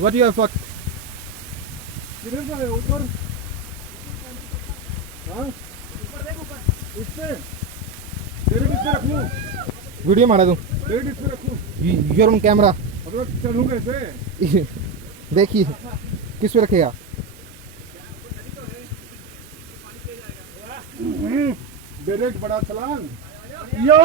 What you have fucked? किधर पर है ऊपर? हाँ? इस पे? तेरे किस पे रखूँ? वीडियो मारा तू तेरे किस पे रखूँ? यूर ऑन कैमरा अब मैं चलूँ कैसे? देखिए किस पे रखेगा डायरेक्ट बड़ा चलान। यो